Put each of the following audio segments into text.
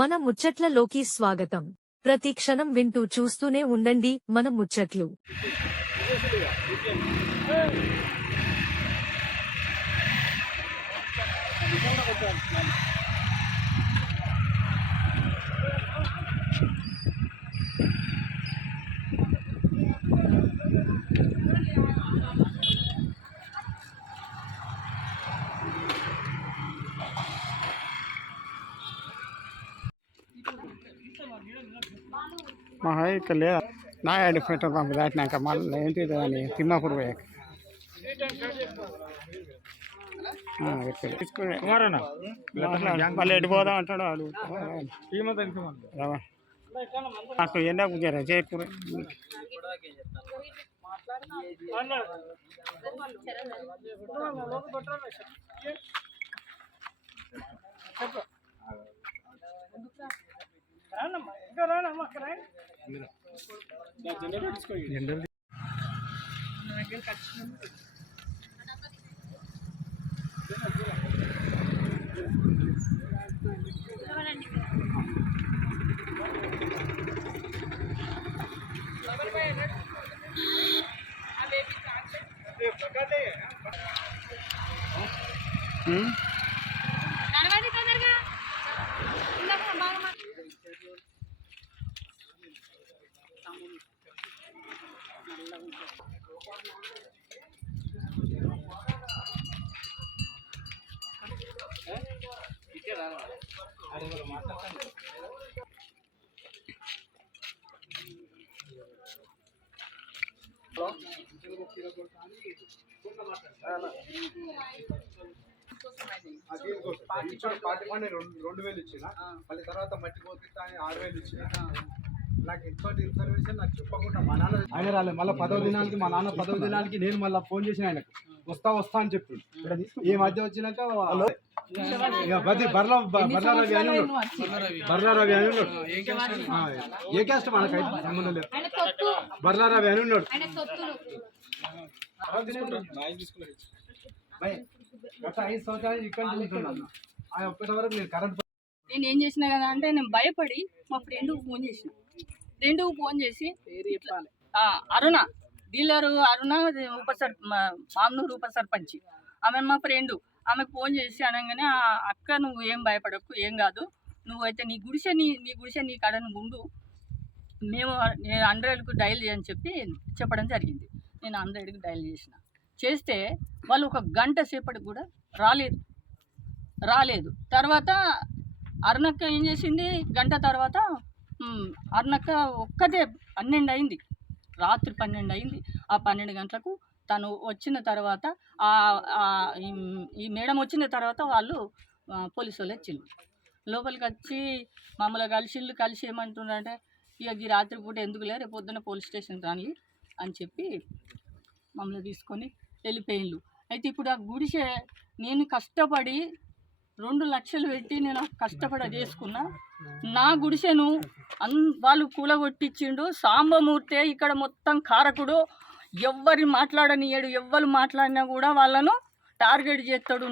మన ముచ్చట్లలోకి స్వాగతం. ప్రతి క్షణం వింటూ చూస్తూనే ఉండండి మన ముచ్చట్లు. మా ఇక్కడ లేదా నాయుడు పెట్రోల్ పంప్ దాటినాక మళ్ళీ ఏంటి అని తిమ్మాపూర్ పోయాక తీసుకుని మళ్ళీ ఎటు పోదాం అంటాడు వాడు. నాకు ఎండా కూర్చారా చేయకూర పార్టీ ఫండ్ 2,000 ఇచ్చిన మళ్ళీ తర్వాత మట్టి పోపిస్తా అని 6,000 ఇచ్చిన. నాకు ఇంకోటి ఇన్ఫర్మేషన్ నాకు చెప్పకుండా మా నాన్న ఆయన రాలేదు. మళ్ళీ 10వ దినానికి మా నాన్న 10వ దినానికి నేను మళ్ళీ ఫోన్ చేసిన ఆయనకు వస్తా అని చెప్పి ఈ మధ్య వచ్చినాక బర్లారవి అని ఉన్నాడు. ఏ క్యాస్ట్ మనకు సంబంధం లేదు. బర్లారవి అని ఉన్నాడు. గత 5 సంవత్సరాలు ఇక్కడ చూస్తున్నాను. ఆయన ఒక్కటి వరకు నేను కరెంట్ నేను ఏం చేసినా కదా అంటే నేను భయపడి మా ఫ్రెండ్కి ఫోన్ చేసి అరుణ డీలరు అరుణ మామూలు ఉప సర్పంచ్ ఆమె మా ఫ్రెండ్ ఆమెకు ఫోన్ చేసి అనగానే అక్క నువ్వు ఏం భయపడకు ఏం కాదు నువ్వైతే నీ గుడిసె నీ కాడ నువ్వు ఉండు మేము 100కు డైల్ చేయని చెప్పడం జరిగింది. నేను 100కి డైల్ చేస్తే వాళ్ళు ఒక గంట సేపటికి కూడా రాలేదు. తర్వాత అరుణక్క ఏం చేసింది, గంట తర్వాత అరుణక్క ఒక్కటే 12 అయింది, రాత్రి 12 అయింది. ఆ 12 గంటలకు తను వచ్చిన తర్వాత ఈ మేడం వచ్చిన తర్వాత వాళ్ళు పోలీసు వాళ్ళు వచ్చిండ్రు. లోపలికి వచ్చి మమ్మల్ని కలిసి ఏమంటున్నారంటే ఇక ఈ రాత్రిపూట ఎందుకు లేరు రేపు పొద్దున్న పోలీస్ స్టేషన్ రాని అని చెప్పి మమ్మల్ని తీసుకొని వెళ్ళిపోయిండ్రు. అయితే ఇప్పుడు ఆ గుడిసె నేను కష్టపడి 2 లక్షలు పెట్టి నేను కష్టపడి చేసుకున్నా. నా గుడిసెను వాళ్ళు కూలగొట్టించిండు. సాంబమూర్తే ఇక్కడ మొత్తం కారకుడు. ఎవ్వరు మాట్లాడనియడు. ఎవ్వరు మాట్లాడినా కూడా వాళ్ళను టార్గెట్ చేస్తాడు.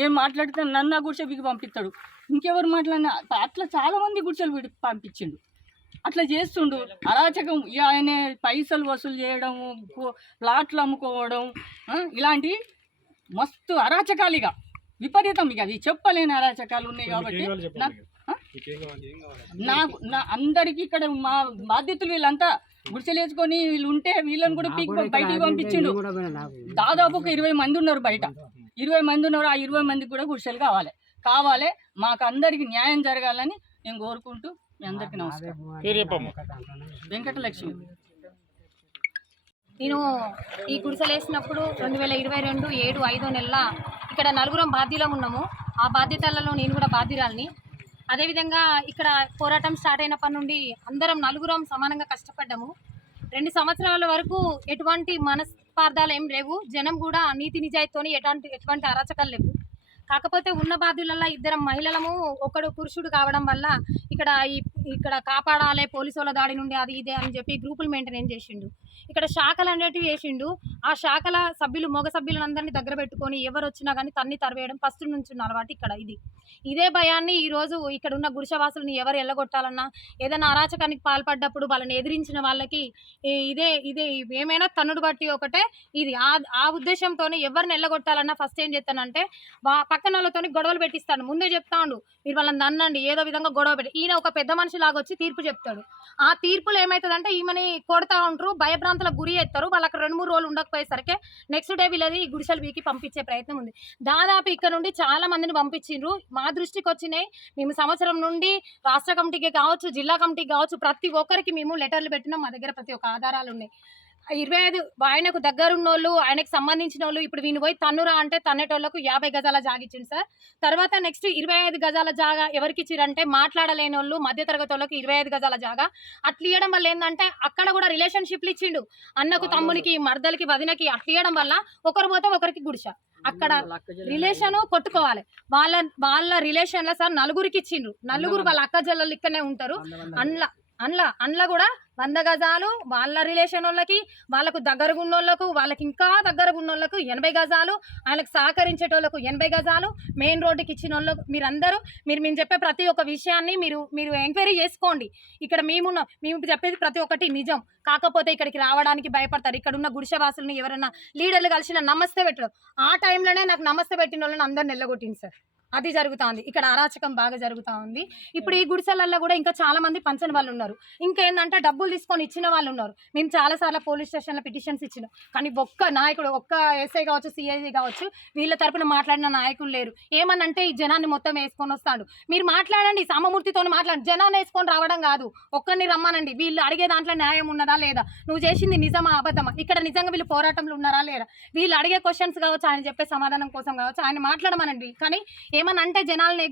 నేను మాట్లాడితే నన్ను ఆ గుడిసె బిగి పంపిస్తాడు. ఇంకెవరు మాట్లాడినా అట్లా చాలామంది గుడిసెలు విడి పంపించిండు. అట్లా చేస్తుండు అరాచకం. ఆయన పైసలు వసూలు చేయడము, ప్లాట్లు అమ్ముకోవడం, ఇలాంటి మస్తు అరాచకాలు ఇక విపరీతం. ఇక అది చెప్పలేని అరాచకాలు ఉన్నాయి. కాబట్టి నా అందరికీ ఇక్కడ మా బాధ్యతలు వీళ్ళంతా గుడిసెలేసుకొని వీళ్ళు ఉంటే వీళ్ళని కూడా బయటికి పంపించిండు. దాదాపు ఒక 20 మంది ఉన్నారు బయట. 20 మంది ఉన్నారు. ఆ 20 మందికి కూడా గుడిసెలు కావాలి. మాకు అందరికి న్యాయం జరగాలని నేను కోరుకుంటూ మీ అందరికీ నమస్కారం. వెంకటలక్ష్మి. నేను ఈ గుడిసెలు వేసినప్పుడు 2022 7 5 నెలల ఇక్కడ 4 బాధ్యులం ఉన్నాము. ఆ బాధ్యతలలో నేను కూడా బాధ్యురాలిని. అదేవిధంగా ఇక్కడ పోరాటం స్టార్ట్ అయినప్పటి నుండి అందరం 4 సమానంగా కష్టపడ్డాము. 2 సంవత్సరాల వరకు ఎటువంటి మనస్పార్థాలు ఏం లేవు. జనం కూడా నీతి నిజాయితీతో ఎటువంటి అరాచకాలు లేవు. కాకపోతే ఉన్న బాధ్యులలో 2 మహిళలము, ఒకడు పురుషుడు కావడం వల్ల ఇక్కడ కాపాడాలి పోలీసు వాళ్ళ దాడి నుండి అది ఇదే అని చెప్పి గ్రూపులు మెయింటైన్ చేసిండు. ఇక్కడ శాఖలు అనేటివి వేసిండు. ఆ శాఖల సభ్యులు మగ సభ్యులందరినీ దగ్గర పెట్టుకొని ఎవరు వచ్చినా కానీ తన్ని తరివేయడం ఫస్ట్ నుంచి ఉన్న అలవాటు ఇక్కడ ఇదే భయాన్ని ఈరోజు ఇక్కడ ఉన్న గుడిసెవాసులను ఎవరు ఎల్లగొట్టాలన్నా ఏదైనా అరాచకానికి పాల్పడ్డప్పుడు వాళ్ళని ఎదిరించిన వాళ్ళకి ఇదే ఏమైనా తన్నుడు బట్టి ఒకటే ఇది ఆ ఉద్దేశంతోనే ఎవరిని ఎల్లగొట్టాలన్నా ఫస్ట్ ఏం చేస్తానంటే పక్కన వాళ్ళతో గొడవలు పెట్టిస్తాను. ముందే చెప్తాడు మీరు వాళ్ళని అన్నండి ఏదో విధంగా గొడవ పెట్టి ఈయన ఒక పెద్ద మనిషి లాగా వచ్చి తీర్పు చెప్తాడు. ఆ తీర్పులు ఏమవుతుందంటే ఈమెని కొడతా ఉంటారు, భయభ్రాంతులకు గురి చేస్తారు. వాళ్ళకి 2-3 రోజులు ఉండకపోయేసరికి నెక్స్ట్ డే వీళ్ళది గుడిసెలు వీకి పంపించే ప్రయత్నం ఉంది. దాదాపు ఇక్కడ నుండి చాలా మందిని పంపించిండ్రు. మా దృష్టికి వచ్చినాయి. మేము సంవత్సరం నుండి రాష్ట్ర కమిటీకి కావచ్చు, జిల్లా కమిటీకి కావచ్చు, ప్రతి ఒక్కరికి మేము లెటర్లు పెట్టినాం. మా దగ్గర ప్రతి ఒక్క ఆధారాలు ఉన్నాయి. 25 ఆయనకు దగ్గరున్నోళ్ళు, ఆయనకు సంబంధించిన వాళ్ళు ఇప్పుడు వీని పోయి తన్నురా అంటే తన్నేటోళ్లకు 50 గజాల జాగా ఇచ్చింది సార్. తర్వాత నెక్స్ట్ 25 గజాల జాగా ఎవరికి ఇచ్చిరంటే మాట్లాడలేని వాళ్ళు, మధ్యతరగతి వాళ్ళకి 25 గజాల జాగా అట్లా ఇవ్వడం వల్ల ఏంటంటే అక్కడ కూడా రిలేషన్షిప్లు ఇచ్చిండు. అన్నకు, తమ్మునికి, మర్దలకి, వదినకి అట్లా ఇవ్వడం వల్ల ఒకరు పోతే ఒకరికి గుడిస. అక్కడ రిలేషన్ కొట్టుకోవాలి. వాళ్ళ రిలేషన్లో సార్ 4గురికి ఇచ్చిండ్రు. 4గురు వాళ్ళ అక్క జల్లలు ఇక్కడనే ఉంటారు. అందులో కూడా 100 గజాలు వాళ్ళ రిలేషన్ వాళ్ళకి, వాళ్ళకు దగ్గరగా ఉన్నోళ్ళకు, వాళ్ళకి ఇంకా దగ్గరగా ఉన్నోళ్ళకు 80 గజాలు, ఆయనకు సహకరించేటోళ్ళకు 80 గజాలు, మెయిన్ రోడ్డుకి ఇచ్చిన వాళ్ళకు మీరందరూ మేము చెప్పే ప్రతి ఒక్క విషయాన్ని మీరు ఎంక్వైరీ చేసుకోండి. ఇక్కడ మేము చెప్పేది ప్రతి ఒక్కటి నిజం. కాకపోతే ఇక్కడికి రావడానికి భయపడతారు. ఇక్కడ ఉన్న గుడిసెవాసులను ఎవరైనా లీడర్లు కలిసిన నమస్తే పెట్టడం, ఆ టైంలోనే నాకు నమస్తే పెట్టిన వాళ్ళని అందరిని నిల్లగొట్టింది సార్. అది జరుగుతుంది. ఇక్కడ అరాచకం బాగా జరుగుతూ ఉంది. ఇప్పుడు ఈ గుడిసెలల్లో కూడా ఇంకా చాలా మంది పంచని వాళ్ళు ఉన్నారు. ఇంకేందంటే డబ్బులు తీసుకొని ఇచ్చిన వాళ్ళు ఉన్నారు. మేము చాలాసార్లు పోలీస్ స్టేషన్లో పిటిషన్స్ ఇచ్చినాం. కానీ ఒక్క నాయకుడు, ఒక్క ఎస్ఐ కావచ్చు, సిఐజీ కావచ్చు, వీళ్ళ తరపున మాట్లాడిన నాయకులు లేరు. ఏమనంటే ఈ జనాన్ని మొత్తం వేసుకొని వస్తాడు. మీరు మాట్లాడండి, సామమూర్తితో మాట్లాడండి. జనాన్ని వేసుకొని రావడం కాదు, ఒక్కరిని రమ్మానండి. వీళ్ళు అడిగే దాంట్లో న్యాయం ఉన్నదా లేదా, నువ్వు చేసింది నిజమా అబద్ధమా, ఇక్కడ నిజంగా వీళ్ళు పోరాటంలో ఉన్నారా లేదా, వీళ్ళు అడిగే క్వశ్చన్స్ కావచ్చు, ఆయన చెప్పే సమాధానం కోసం కావచ్చు, ఆయన మాట్లాడమనండి. కానీ ఏమనంటే జనాలను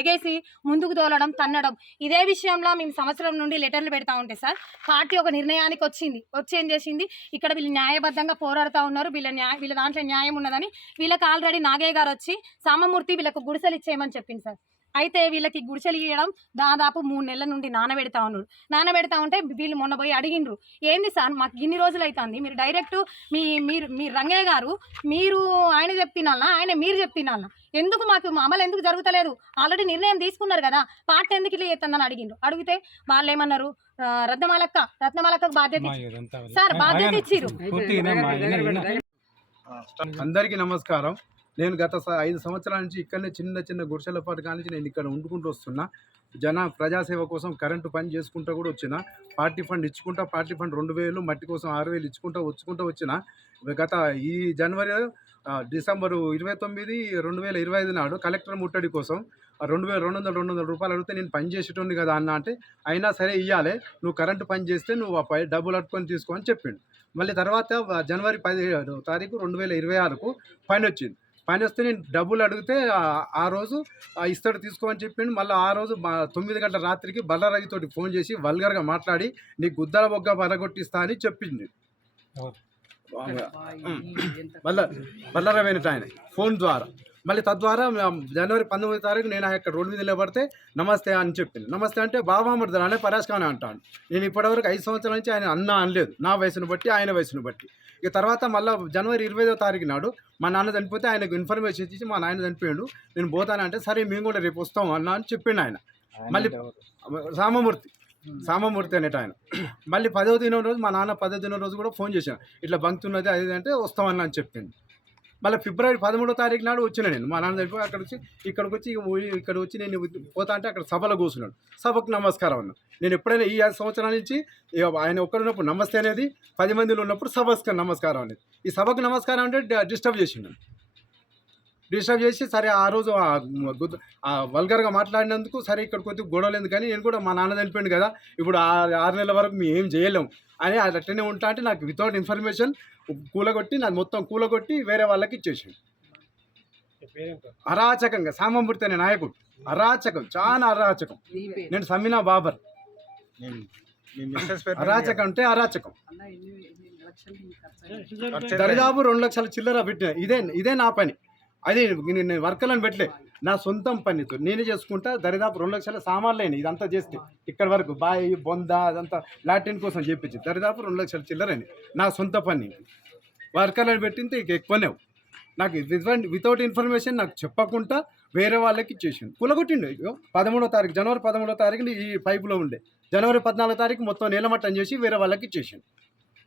ఎగేసి ముందుకు తోలడం, తన్నడం. ఇదే విషయంలో మేము సంవత్సరం నుండి లెటర్లు పెడతా ఉంటే సార్ పార్టీ ఒక నిర్ణయానికి వచ్చి ఏం చేసింది, ఇక్కడ వీళ్ళు న్యాయబద్ధంగా పోరాడుతూ ఉన్నారు, వీళ్ళ దాంట్లో న్యాయం ఉన్నదని వీళ్ళకి ఆల్రెడీ నాగయ్య గారు వచ్చి సామమూర్తి వీళ్ళకు గుడిసెలు ఇచ్చేయమని చెప్పింది సార్. అయితే వీళ్ళకి గుడిసెలు ఇవ్వడం దాదాపు 3 నెలల నుండి నానబెడతా ఉన్నాడు. నానబెడతా ఉంటే వీళ్ళు మొన్న పోయి అడిగిండ్రు, ఏంది సార్ మాకు ఇన్ని రోజులు అవుతుంది, మీరు డైరెక్ట్ మీ రంగయ్య గారు మీరు ఆయన చెప్తున్నానా, ఆయన మీరు చెప్తున్నానా, ఎందుకు మాకు అమలు ఎందుకు జరుగుతలేదు, ఆల్రెడీ నిర్ణయం తీసుకున్నారు కదా, పార్టీ ఎందుకు ఇట్లా చేస్తుందని అడిగిండ్రు. అడిగితే వాళ్ళు ఏమన్నారు, రత్నమాలక్కకు బాధ్యత సార్, బాధ్యత ఇచ్చిర్రు. అందరికీ నమస్కారం. నేను గత 5 సంవత్సరాల నుంచి ఇక్కడనే చిన్న గుడిసెల పాటు కానీ నేను ఇక్కడ వండుకుంటూ వస్తున్నా. ప్రజాసేవ కోసం కరెంటు పని చేసుకుంటూ కూడా వచ్చిన. పార్టీ ఫండ్ ఇచ్చుకుంటా, పార్టీ ఫండ్ 2000, మట్టి కోసం 6000 ఇచ్చుకుంటూ వచ్చిన. గత ఈ డిసెంబర్ 29, 2025 నాడు కలెక్టర్ ముట్టడి కోసం 2200 రూపాయలు అడిగితే నేను పని చేసేటోని కదా అన్న అంటే, అయినా సరే ఇవ్వాలి, నువ్వు కరెంటు పని చేస్తే నువ్వు డబ్బులు అట్టుకొని తీసుకో అని చెప్పిండు. మళ్ళీ తర్వాత జనవరి 17వ తారీఖు 2026కు పని వచ్చింది. పని వస్తే నేను డబ్బులు అడిగితే ఆ రోజు ఇస్తాడు తీసుకోమని చెప్పిండు. మళ్ళీ ఆ రోజు 9 గంటల రాత్రికి బల్లరవితోటి ఫోన్ చేసి వల్గర్గా మాట్లాడి నీ గుద్దల బొగ్గ బలగొట్టిస్తా అని చెప్పింది. బల్లరవి ఆయన ఫోన్ ద్వారా. మళ్ళీ తద్వారా జనవరి 19వ తారీఖు నేను అక్కడ రోడ్డు మీద నిలబడితే నమస్తే అని చెప్పింది. నమస్తే అంటే బాబా మర్దలు అనే పరాష్ ఖాన్ అంటాను. నేను ఇప్పటివరకు 5 సంవత్సరాల నుంచి ఆయన అన్న అనలేదు, నా వయసును బట్టి ఆయన వయసును బట్టి. ఇక తర్వాత మళ్ళీ జనవరి 25వ తారీఖు నాడు మా నాన్న చనిపోతే ఆయనకు ఇన్ఫర్మేషన్ ఇచ్చి మా నాన్న చనిపోయాడు, నేను పోతానంటే సరే మేము కూడా రేపు వస్తాం అన్న అని చెప్పిండు ఆయన. మళ్ళీ సామమూర్తి అనేట ఆయన. మళ్ళీ 10వ దినం రోజు మా నాన్న 10వ దినం రోజు కూడా ఫోన్ చేశాను, ఇట్లా బంకుతున్నది అది అంటే వస్తామని అని చెప్పింది. మళ్ళీ ఫిబ్రవరి 13వ తారీఖు నాడు వచ్చిన నేను, మా నాన్న చనిపోయి ఇక్కడ వచ్చి నేను పోతా అంటే అక్కడ సభలో కూర్చున్నాడు. సభకు నమస్కారం అన్న. నేను ఎప్పుడైనా ఈ 5 సంవత్సరాల నుంచి ఆయన ఒక్కడున్నప్పుడు నమస్తే అనేది, 10 మందిలో ఉన్నప్పుడు సభకు నమస్కారం అనేది. ఈ సభకు నమస్కారం అంటే డిస్టర్బ్ చేసి సరే ఆ రోజు వల్గర్గా మాట్లాడినందుకు సరే ఇక్కడ కొద్దిగా గొడవలు ఎందుకని నేను కూడా మా నాన్న చనిపోయింది కదా, ఇప్పుడు 6 నెలల వరకు మేము ఏం చేయలేము అని అట్టనే ఉంటా అంటే నాకు వితౌట్ ఇన్ఫర్మేషన్ నాకు మొత్తం కూలగొట్టి వేరే వాళ్ళకి ఇచ్చేసాడు. అరాచకంగా సామమూర్తి అనే నాయకుడు, అరాచకం, చాలా అరాచకం. నేను సమినా బాబర్. అరాచకం అంటే అరాచకం. దరిదాపు 2 లక్షల చిల్లర పెట్టిన. ఇదే నా పని. అది నేను వర్కర్లను పెట్టలే, నా సొంతం పనితో నేనే చేసుకుంటా. దరిదాపు 2 లక్షల సామాన్లు అయినాయి ఇదంతా చేస్తే. ఇక్కడ వరకు బాయి బొంద అదంతా లాట్రిన్ కోసం చేపించి దరిదాపు 2 లక్షల చిల్లరని నా సొంత పని. వర్కర్లను పెట్టింటే ఇక ఎక్కువనే నాకు వితౌట్ ఇన్ఫర్మేషన్ నాకు చెప్పకుండా వేరే వాళ్ళకి ఇచ్చేసిండు కులగొట్టిండు. ఇగో 13వ తారీఖు జనవరి 13వ తారీఖుని ఈ పైపులో ఉండే జనవరి 14వ తారీఖు మొత్తం నీలమట్టం చేసి వేరే వాళ్ళకి ఇచ్చేసిండు.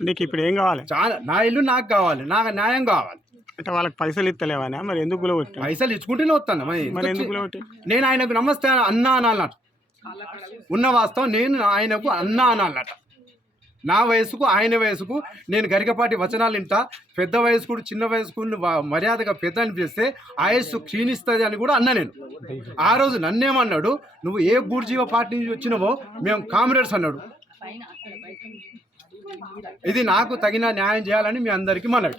నీకు ఇప్పుడు ఏం కావాలి? చాలా నా ఇల్లు నాకు కావాలి, నాకు న్యాయం కావాలి. అంటే వాళ్ళకి పైసలు ఇస్తలేవానా? మరి ఎందుకు గులగొట్టి? పైసలు ఇచ్చుకుంటూనే వస్తాను మరి ఎందుకు గులగొట్టి? నేను ఆయనకు నమస్తే అన్నా అనాలన్నట. ఉన్న వాస్తవం నేను ఆయనకు అన్నా అనాలన్నట. నా వయసుకు ఆయన వయసుకు నేను గరికపాటి వచనాలు వింటా. పెద్ద వయసుకుడు చిన్న వయసుకుని మర్యాదగా పెద్ద అనిపిస్తే ఆయస్సు క్షీణిస్తుంది అని కూడా అన్నా నేను. ఆ రోజు నన్నేమన్నాడు, నువ్వు ఏ బూర్జీవ పార్టీ నుంచి వచ్చినవో మేము కామ్రేడ్స్ అన్నాడు. ఇది నాకు తగిన న్యాయం చేయాలని మీ అందరికీ మనవి.